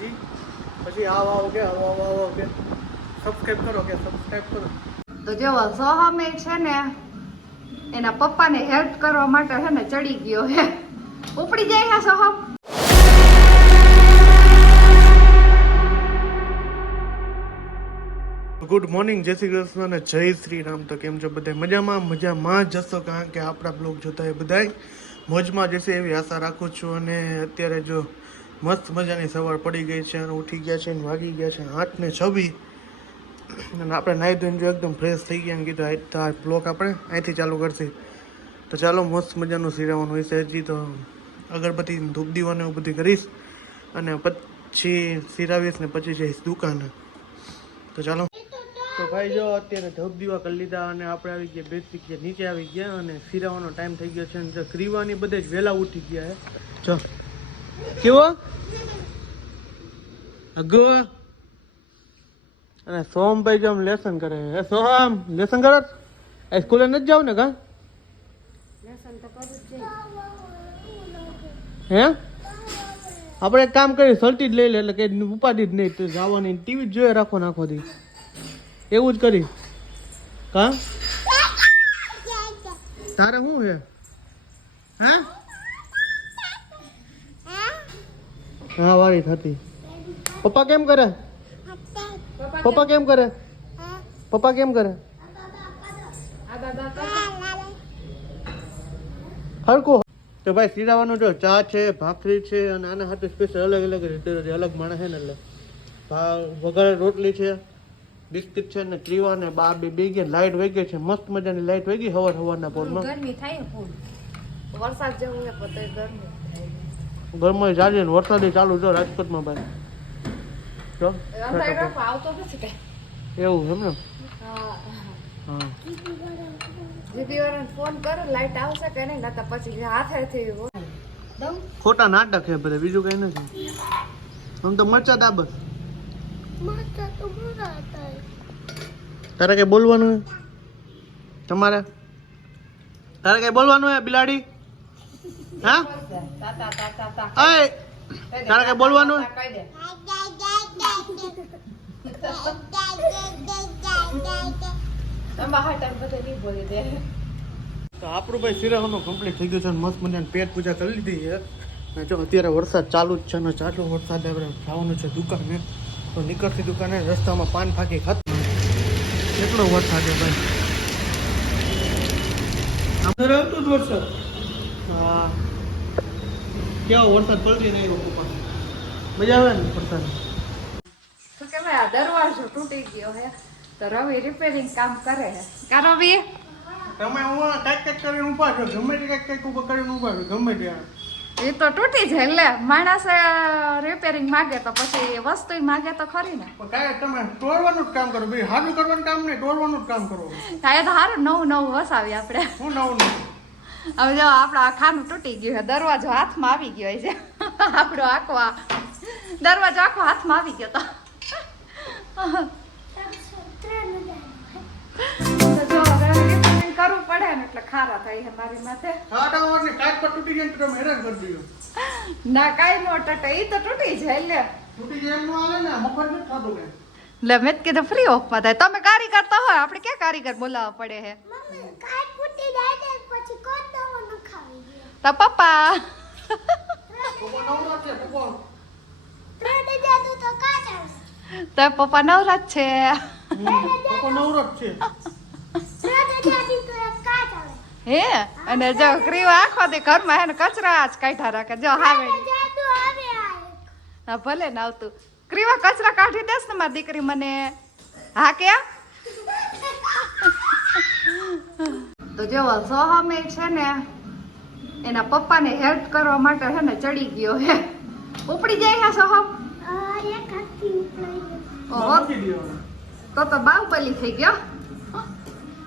છે પછી આવ આવ કે આવ આવ આવ કે સબસ્ક્રાઈબ કરો કે સબસ્ક્રાઈબ કરો. તો જો સોહમે છે ને એના પપ્પાને હેલ્પ કરવા માટે છે ને ચડી ગયો હે. ઉપડી જાય હે સોહમ. ગુડ મોર્નિંગ જય શ્રી કૃષ્ણ અને જય શ્રી રામ. તો કેમ છો બધા મજામાં? મજામાં જ જશો કારણ કે આપણા બ્લોગ જોતા એ બધાય. મોજમાં જશે એવી આશા રાખું છું અને અત્યારે જો મસ્ત મજાની સવાર પડી ગઈ છે અને ઉઠી ગયા છે અને વાગી ગયા છે આઠ ને છવ્વી અને આપણે નાહી ધોઈને જો એકદમ ફ્રેશ થઈ ગયા અને કીધું આ બ્લોક આપણે અહીંથી ચાલુ કરશે. તો ચાલો, મસ્ત મજાનું સિરાવાનું છે હજી તો અગરબત્તી, ધૂપ દીવાને એવું બધું કરીશ. અને પછી સિરાવીશ ને પછી જઈશ દુકાને. તો ચાલો. તો ભાઈ જો, અત્યારે ધૂપ દીવા કરી લીધા અને આપણે આવી ગયા, બેસી ગયા, નીચે આવી ગયા અને સિરાવાનો ટાઈમ થઈ ગયો છે. અને ક્રીવાની બધે જ વહેલા ઉઠી ગયા હે. જો કેવો? અગો. અને સોમભાઈ જો લેસન કરે. એ સોમ લેસન કરો. એ સ્કૂલે નથી જાવ ને કા હે? આપણે એક કામ કરી સલટી જ લઈ લે, એટલે કે ઉપાડી જ નહીં. તો જવાની ટીવી જ જોઈએ, રાખો નાખો દી. એવું જ કરી કા? તારે શું છે? હે? હા વારી થતી. પપ્પા કેમ કરે? પપ્પા કેમ કરે? પપ્પા કેમ કરે? હરકું તો ભાઈ સિરાવાનું જો ચા છે ભાખરી છે અને આના હાથે સ્પેશિયલ અલગ અલગ રીતે અલગ માણસ છે ને એટલે. વગર રોટલી છે બિસ્કિટ છે ને ત્રીવા ને બા બે બે ગયા લાઈટ વહી ગઈ છે મસ્ત મજાની લાઈટ વહી ગઈ હવાર હવારના પોરમાં. ગરમી થાય વરસાદ જેવું ને પતે ગરમી. ઘરમાં જાજે ને વરસાદે ચાલુ જો રાજકોટમાં ભાઈ. જો એવું એમ ને? હા. હા. દીદી વાળાને ફોન કરો લાઈટ આવશે કે નહીં? નકર પછી હાથેથી દમ. ખોટા નાટક છે બધા બીજું કઈ નથી. આમ તો મરચા દાબ તારે કઈ બોલવાનું તમારે? તારે કઈ બોલવાનું હે બિલાડી? હા? અય તારે કઈ બોલવાનું? તો આપણું ભાઈ સિરાહનું કમ્પ્લીટ થઈ ગયું છે અને મસ્ત મને પેટ પૂજા કરી લીધી છે. અને જો અત્યારે વરસાદ ચાલુ જ છે અને ચાલુ વરસાદ આપણે જવાનું છે દુકાને. તો નીકળતી દુકાને રસ્તામાં પાન ફાંકી ખાત કેટલો વરસાદ છે ભાઈ? આવતો જ વરસાદ. હા. કેવો વરસાદ પડતી નહીં લોકો પણ મજા આવે ને વરસાદ? તો કે ભાઈ આ દરવાજો તૂટી ગયો હે તો રવિ રિપેરિંગ કામ કરે હે. કા રવિ? તમે હું કાંઈક કાંઈક કરીને ઊભા છો ગમે તે કાંઈક કાંઈક ઊભા કરીને ઊભા છો ગમે તે એ તો તૂટી જાય એટલે માણસ રિપેરિંગ માગે તો પછી વસ્તુ માગે તો ખરી ને. પણ કાંઈ તમે તોડવાનું જ કામ કરો ભાઈ સારું કરવાનું કામ નહીં તોડવાનું જ કામ કરો. કાંઈ તો સારું નવું નવું વસાવી આપણે. હું નવું નવું? હવે જો આપણો આ ખાનું તૂટી ગયું છે દરવાજો હાથમાં આવી ગયો છે. આપણો આખો આ દરવાજો આખો હાથમાં આવી ગયો તો. કરવું પડે ને એટલે ખારા થાય છે મારી માથે. ને તો તમે હેરાન કરી દીધો. ના કાંઈ નો ટટે ઈ તો તૂટી જાય લે. તૂટી જાય એમ ન ને મફત નથી થતું એટલે મેં કીધું ફ્રી ઓફમાં થાય. તમે કારીગર તો હોય આપણે ક્યાં કારીગર બોલાવવા પડે હે તો પપ્પા નવરા જ છે પપ્પા નવરો જ છે હે અને જો ક્રીવ આખો દે ઘરમાં એને કચરા જ કાઢ્યા રાખે જો હાવે હા ભલે ને આવતું ક્રીવા કચરા કાઢી દેસ ને મારી દીકરી મને હા કે તો જો સોહમે છે ને એના પપ્પાને હેલ્પ કરવા માટે છે ને ચડી ગયો હે. ઉપડી જાય હે સોહમ? ઓહો. તો તો બાહુબલી થઈ ગયો.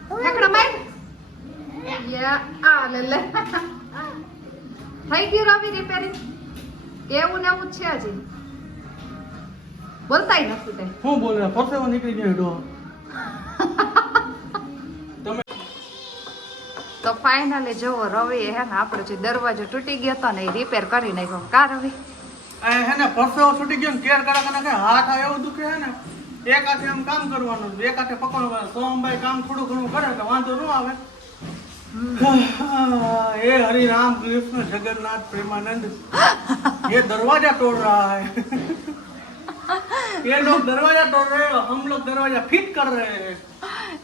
ઠેકડા માર. યા આ લે લે. થઈ ગયું રવિ રિપેરિંગ એવું ને એવું છે હજી. બોલતાય નથી તે. હું બોલે પરસેવો નીકળી જાય તો ફાઇનલી જોવો રવિ હે ને આપણો જે દરવાજો તૂટી ગયો હતો ને એ રિપેર કરી નાખ્યો. કા રવિ? હે ને પરસો તૂટી ગયો ને કેર કરા કને હાથ આ એવું દુખે હે ને? એક હાથે આમ કામ કરવાનું એક હાથે પકડવાનું. સોમભાઈ કામ થોડું ઘણું કરે તો વાંધો ન આવે. એ હરિ રામ કૃષ્ણ જગન્નાથ પ્રેમાનંદ એ દરવાજા તોડ રહા હે. ये लोग दरवाजा तोड़ रहे हैं हम लोग दरवाजा फिट कर रहे हैं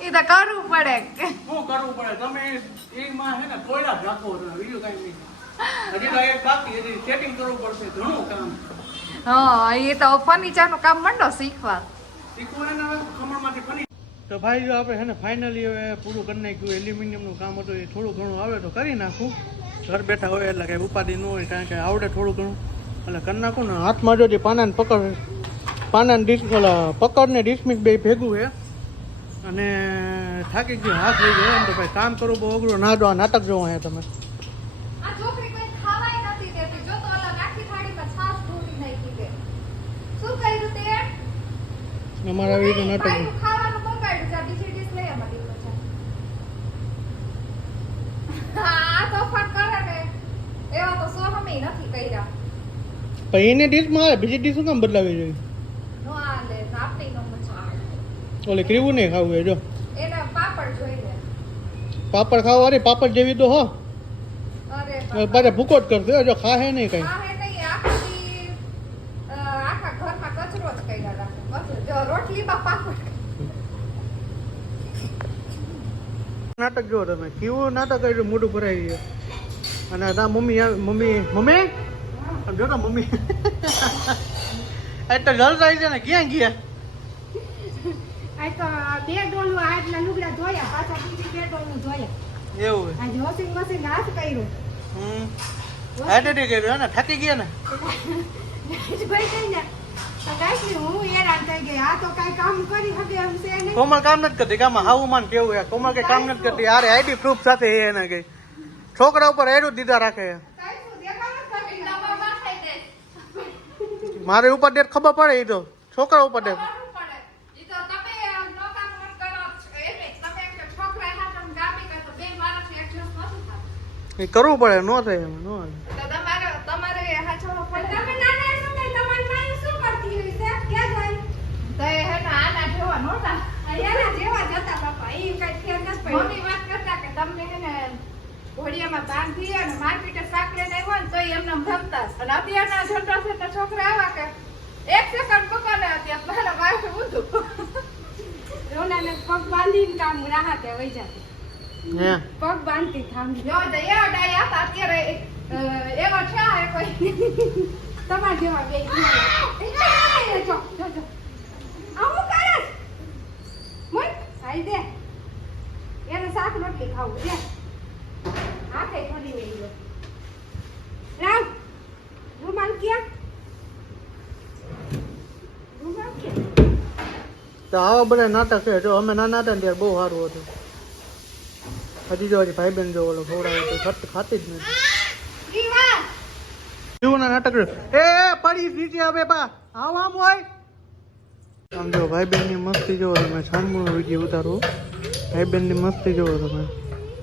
એ તો કરવું પડે શું કરવું પડે તમે એમાં હે ને કોયલા જ રાખો છો, બીજું કઈ નહીં હજી તો એક બાકી હજી સેટિંગ કરવું પડશે ઘણું કામ હા એ તો ફર્નિચર નું કામ મંડો શીખવા શીખવું ને હવે કમળમાંથી ફરી તો ભાઈ જો આપણે હે ને ફાઇનલી હવે પૂરું કરી નાખ્યું એલ્યુમિનિયમનું કામ હતું એ થોડું ઘણું આવે તો કરી નાખું ઘર બેઠા હોય એટલે કંઈ ઉપાધિ ન હોય કારણ કે આવડે થોડું ઘણું એટલે કરી નાખું ને હાથમાં જો જે પાનાને પકડ પાના ડીશ પકડ ને ડિસ્મિક બે ભેગું છે. અને થાકી ગયું હાથ લઈ ગયો એમ તો ભાઈ કામ કરવું બહુ અઘરું. ના દો નાટક જોવો અહીંયા તમે. અમારા આવી રીતે પછી એને ડીશ મારે બીજી ડીશ શું કામ બદલાવી જોઈએ ઓલે ક્રીવું નહીં ખાવું એ જો. પાપડ ખાવા અરે પાપડ જેવી તો હો. પાછા ભૂકો જ કરશે જો ખાહે નહીં કઈ. નાટક જો તમે. કેવું નાટક કર્યું મોઢું ભરાઈ ગયું. અને તા મમ્મી મમ્મી મમ્મી? જો ને મમ્મી. એટલે તો જલ જાય છે ને ક્યાં ગયા? આ તો બે ડોલું આટલા લુગડા ધોયા પાછા બીજી બે ડોલું ધોયા. એવું આજ વોશિંગ મશીન હાથ કર્યું. હમ. એડિટિંગ કર્યું ને? થાકી ગયા ને? ભાઈ કઈ ને. તો ગાયત્રી હું હેરાન થઈ ગઈ. આ તો કાંઈ કામ કરી શકે એમ છે નહીં. કોમલ કામ નથી કરતી કામ હાવું માન કેવું હે કોમલ કઈ કામ નથી કરતી. યાર આઈડી પ્રૂફ સાથે એને કઈ. છોકરા ઉપર એડું દીધા રાખે. છે. મારે ઉપર ડેટ ખબર પડે એ તો. છોકરા ઉપર ડેટ એ કરવું પડે નો થાય એમ નો હાલે. પણ તમે નાના છો ને તમારી માએ શું કરતી હોય છે ક્યાં જાય અહીંયાના જેવા જ હતા બાપા એ કાંઈ ફેર નથી પડ્યો મમ્મી વાત કરતા કે તમને હે ને ઘોડિયામાં બાંધી અને માર્કેટે શાક લઈને આવ્યો ને તોય એમને ભમતા અને અત્યારના જનરેશન ના છોકરા આવા કે એક સેકન્ડ પકડે અત્યારે મારા વાઈફ ઊંધું. રોનાને પગ બાંધીને કામ રાહતે વહી જતી. હે. પગ બાંધતી થાંભી જો તો ડાયા હતા અત્યારે એવો છે આ કોઈ? તમારા જેવા બે જો જો જો આવું કરે? મોય સાઈ દે. એને શાક રોટલી ખાવું દે હાથે થોડી લઈ લો રામ રૂમાલ ક્યાં? રૂમાલ ક્યાં? તો આવા બધા નાટક છે જો અમે નાના હતા ને ત્યારે બહુ સારું હતું. હજી જો હજી ભાઈ બેન જો ઓલો ખવડાવે તો ખત ખાતી જ નથી દીવા કેવું ના નાટક રહ્યું? એ એ, પડી નીચે હવે બા આવ આમ હોય આમ જો ભાઈ બેનની મસ્તી જોવો તમે છાનમું વીડિયો ઉતારો ભાઈ બેનની મસ્તી જોવો તમે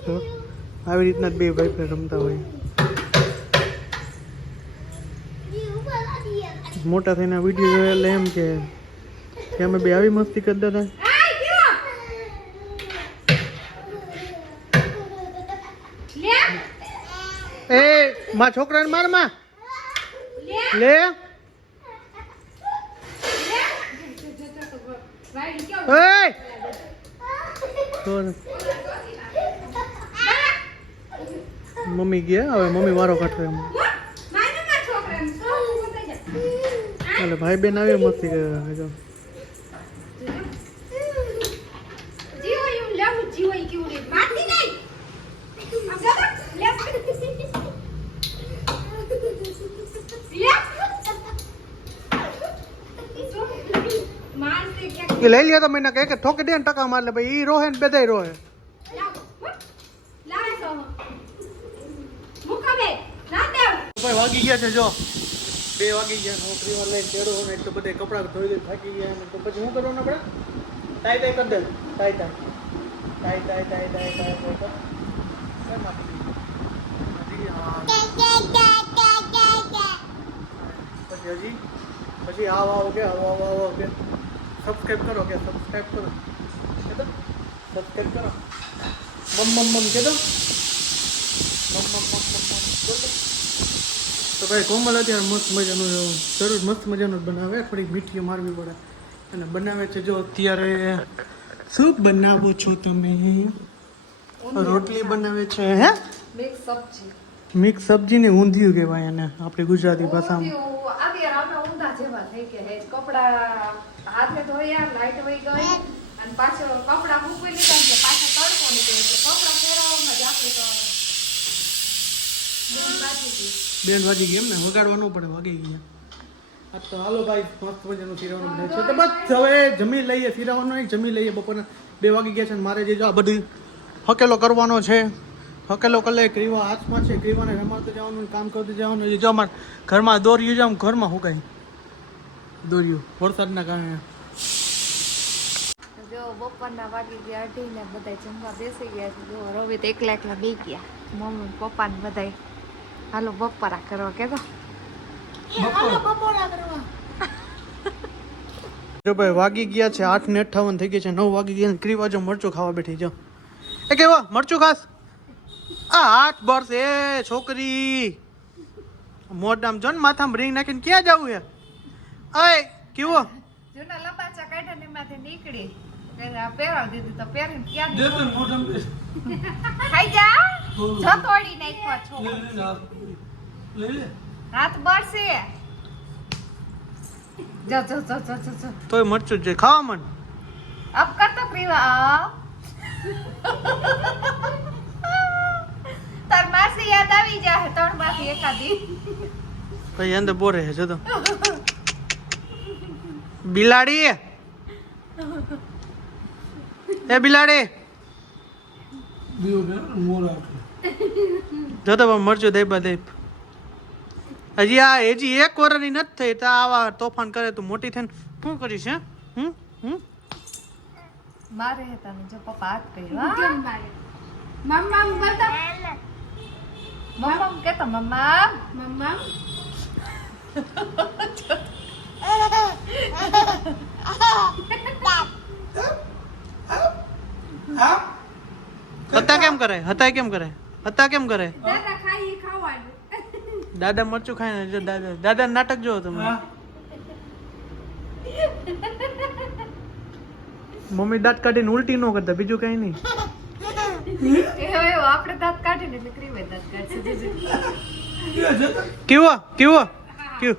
જો આવી રીતના જ બે ભાઈ બેન રમતા હોય. મોટા થઈને વીડિયો જોયા એટલે એમ કે કે અમે બે આવી મસ્તી કરતા હતા માં છોકરાને મારમાં. લે. મમ્મી ગયા? હવે મમ્મી વારો કાઢો એમ. એટલે ભાઈ બેન આવ્યો મસ્તી કર્યો ये ले लिया था मैंने कह के ठोके देन टका मार ले भाई ई रोहे ने बेदे रोहे ભાઈ વાગી ગયા છે જો બે વાગી ગયા નોકરી માં લઈને ચેડો ને તો બધે કપડા ધોઈ દે થાકી ગયા ને તો પછી શું કરવાનું આપણે ટાઈ ટાઈ કરી દે tie tie tie tie tie tie tie તો કેમ આપી પછી હજી પછી આવ આવ કે હવા હવા હવા કે સબસ્ક્રાઈબ કરો કે સબસ્ક્રાઈબ કરો? કેતો? સબસ્ક્રાઈબ કરો. મમ મમ મમ કે તો મમ મમ મમ મમ મમ તો. ભાઈ કોમલ અત્યારે મસ્ત મજાનું જરૂર મસ્ત મજાનું બનાવે થોડીક મીઠી મારવી પડે અને બનાવે છે જો અત્યારે શું બનાવો છો તમે? રોટલી બનાવે છે હે? મિક્સ સબ્જી. મિક્સ સબ્જી ને ઊંધિયું કહેવાય એને આપણી ગુજરાતી ભાષામાં. કપડા હાથે ધોયા લાઈટ વહી ગઈ અને પાછો કપડા મૂકી લીધા ને પાછો તડકો નીકળ્યો છે. કપડા ફેરવવામાં જ આપણે તો બેન વાગી ગઈ. એમ ને? વગાડવાનું પડે વાગી ગયા. આ તો હાલો ભાઈ મસ્ત મજાનું ફિરવાનું બધા છે. તો બસ હવે જમી લઈએ ફિરવાનું નહીં જમી લઈએ બપોરના બે વાગી ગયા છે ને મારે જે જો આ બધી હકેલો કરવાનો છે. હકેલો કલે ક્રીવા હાથમાં છે ક્રીવાને રમાડતું જવાનું કામ કરતું જવાનું. એ જો અમારે ઘરમાં દોર્યું જામ ઘરમાં હું કઈ? દોર્યું. વરસાદના કારણે. બપોરના વાગી ગયા અઢી ને બધા જમવા બેસી ગયા છે. જો રવિ તો એકલા એકલા બે ગયા. મમ્મી પપ્પા ને બધા હાલો બપોરા કરવા કેતો. જો ભાઈ વાગી ગયા છે આઠ ને અઠાવન થઈ ગયા છે નવ વાગી ગયા ને ક્રીવા જો મરચું ખાવા બેઠી જો એ કેવો? મરચું ખાસ? આ આઠ વર્ષ એ છોકરી. મોઢામ જો ને માથામાં રિંગ નાખીને ક્યાં જવું છે અય કેવો? જૂના લબાચા કાઢ્યા ને એમાંથી નીકળી. પહેરાવી દીધી તો પહેરીને ક્યાં ખાઈ જા. જતોડી નાખ્યો છો. હાથ બળશે. જો જો જો જો જો જો. તોય મરચું જ ખાવા મન અબ કરતો પ્રીવા અપ તાર માસી યાદ આવી જાય ત્રણમાંથી એકાદી. ભાઈ અંદર બોરે છે જો તો. બિલાડી. એ બિલાડી. જો તો મરજો દઈ બા દઈ હજી આ હજી એક વરની નથી થઈ તો આવા તોફાન કરે તો મોટી થઈને શું કરીશ હે? હમ? હમ? મારે તને જો પપ્પા હાથ કર્યો કેમ મારે? મમ્મા બોલતો મમ્મા કેતો મમ્મા મમ્મા હતા કેમ કરે? હતા કેમ કરે? હતા કેમ કરે? દાદા મરચું ખાય ને દાદા દાદા નાટક જોવો તમે. મમ્મી દાંત કાઢીને ઉલટી ન કરતા બીજું કઈ નહીં. આપણે દાંત કાઢીને એટલે ક્રીવે દાંત કાઢશે કેવો? કેવો? કેવું?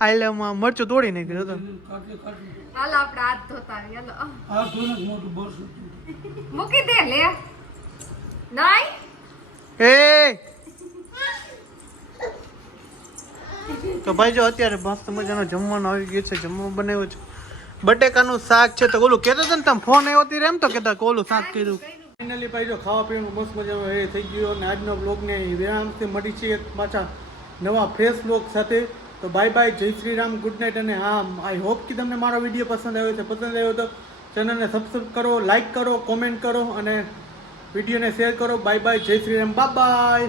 આ લે માં મરચું તોડી નાખ્યું તો હાલ આપણે હાથ ધોતા મોટું હાલો મૂકી દે લે. નાઈ. એ! તો ભાઈ જો અત્યારે મસ્ત મજાનો જમવાનો આવી ગયો છે જમવાનું બનાવ્યો છે. બટેકાનું શાક છે તો ઓલું કહેતો હતો ને તમે ફોન આવ્યો ત્યારે એમ તો કહેતા કે ઓલું શાક કીધું ફાઇનલી ભાઈ જો ખાવા પીવાનું મસ્ત મજાનો એ થઈ ગયો અને આજનો બ્લોગને વિરામથી મળી છે એક પાછા નવા ફ્રેશ બ્લોગ સાથે. તો બાય બાય જય શ્રી રામ ગુડ નાઇટ અને હા આઈ હોપ કે તમને મારો વીડિયો પસંદ આવ્યો છે. પસંદ આવ્યો તો ચેનલને સબસ્ક્રાઈબ કરો લાઈક કરો કોમેન્ટ કરો અને વિડીયોને શેર કરો. બાય બાય જય શ્રી રામ બાય બાય